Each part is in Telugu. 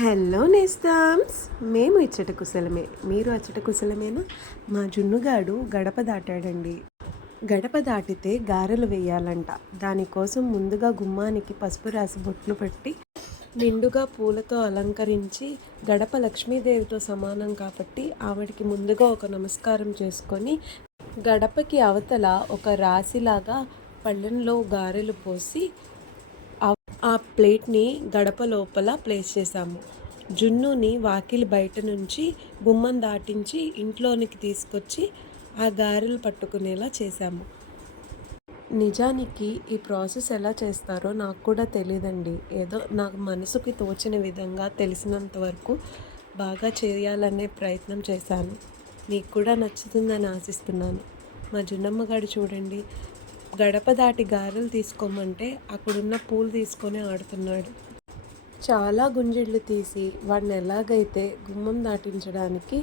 హలో నేస్తామ్స్, మేము ఇచ్చట కుశలమే, మీరు అచ్చట కుశలమేనా? మా జున్నుగాడు గడప దాటాడండి. గడప దాటితే గారెలు వేయాలంట. దానికోసం ముందుగా గుమ్మానికి పసుపు రాసి బొట్లు పెట్టి నిండుగా పూలతో అలంకరించి, గడప లక్ష్మీదేవితో సమానం కాబట్టి ఆవిడికి ముందుగా ఒక నమస్కారం చేసుకొని, గడపకి అవతల ఒక రాశిలాగా పళ్ళెంలో గారెలు పోసి ఆ ప్లేట్ని గడప లోపల ప్లేస్ చేశాము. జున్నుని వాకిలి బయట నుంచి గుమ్మం దాటించి ఇంట్లోనికి తీసుకొచ్చి ఆ గారెలు పట్టుకునేలా చేశాము. నిజానికి ఈ ప్రాసెస్ ఎలా చేస్తారో నాకు కూడా తెలియదండి. ఏదో నాకు మనసుకి తోచిన విధంగా తెలిసినంత వరకు బాగా చేయాలనే ప్రయత్నం చేశాను. మీకు కూడా నచ్చుతుందని ఆశిస్తున్నాను. మా జున్నమ్మగాడు చూడండి, గడప దాటి గారెలు తీసుకోమంటే అక్కడున్న పూలు తీసుకొని ఆడుతున్నాడు. చాలా గుంజిళ్ళు తీసి వాడిని ఎలాగైతే గుమ్మం దాటించడానికి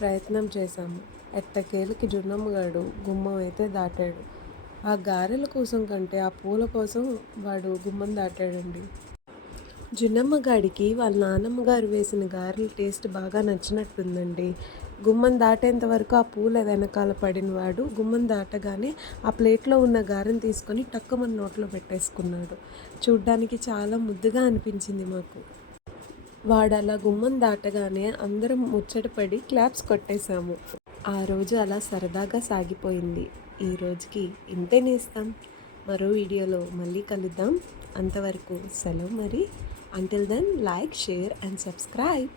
ప్రయత్నం చేశాము. ఎట్టకేలకి జున్నమ్మగాడు గుమ్మం అయితే దాటాడు. ఆ గారెల కోసం కంటే ఆ పూల కోసం వాడు గుమ్మం దాటాడండి. జున్నమ్మగాడికి వాళ్ళ నాన్నమ్మగారు వేసిన గారెల టేస్ట్ బాగా నచ్చినట్టుందండి. గుమ్మం దాటేంత వరకు ఆ పూల వెనకాల పడినవాడు గుమ్మం దాటగానే ఆ ప్లేట్లో ఉన్న గారెను తీసుకొని టక్కుమని నోట్లో పెట్టేసుకున్నాడు. చూడ్డానికి చాలా ముద్దుగా అనిపించింది మాకు. వాడు అలా గుమ్మం దాటగానే అందరం ముచ్చటపడి క్లాప్స్ కొట్టేశాము. ఆ రోజు అలా సరదాగా సాగిపోయింది. ఈ రోజుకి ఇంతే నేస్తాం. మరో వీడియోలో మళ్ళీ కలుద్దాం. అంతవరకు సెలవు మరి. Until then, like, share and subscribe.